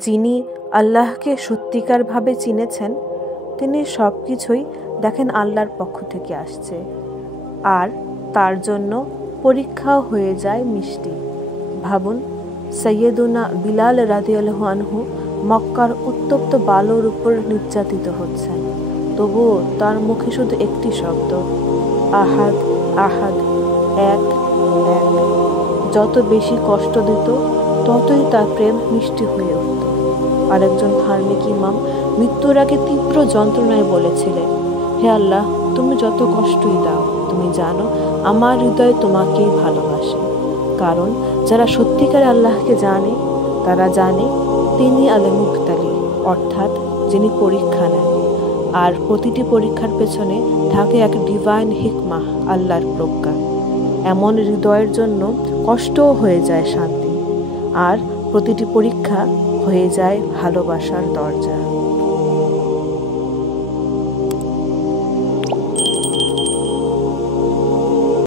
যিনি আল্লাহকে সত্যিকারভাবে চিনেছেন তিনি সব কিছুই দেখেন আল্লাহর পক্ষ থেকে আসছে, আর তার জন্য পরীক্ষাও হয়ে যায় মিষ্টি। ভাবুন, সৈয়দুনা বিলাল রাদিয়াল্লাহু আনহু মক্কার উত্তপ্ত বালুর উপর নির্যাতিত হচ্ছেন, তবুও তার মুখে শুধু একটি শব্দ, আহাদ আহাদ, এক এক। যত বেশি কষ্ট দিত ততই তার প্রেম মিষ্টি হয়ে উঠত। আরেকজন ধার্মিক ইমাম মৃত্যুর আগে তীব্র যন্ত্রণায় বলেছিলেন, হে আল্লাহ, তুমি যত কষ্টই দাও, তুমি জানো আমার হৃদয় তোমাকেই ভালোবাসে। কারণ যারা সত্যিকার আল্লাহকে জানে তারা জানে তিনি আল মুবতালি, অর্থাৎ যিনি পরীক্ষা নেন, আর প্রতিটি পরীক্ষার পেছনে থাকে এক ডিভাইন হিকমাহ, আল্লাহর প্রজ্ঞা। এমন হৃদয়ের জন্য কষ্টও হয়ে যায় শান্তি, আর প্রতিটি পরীক্ষা হয়ে যায় ভালোবাসার দরজা।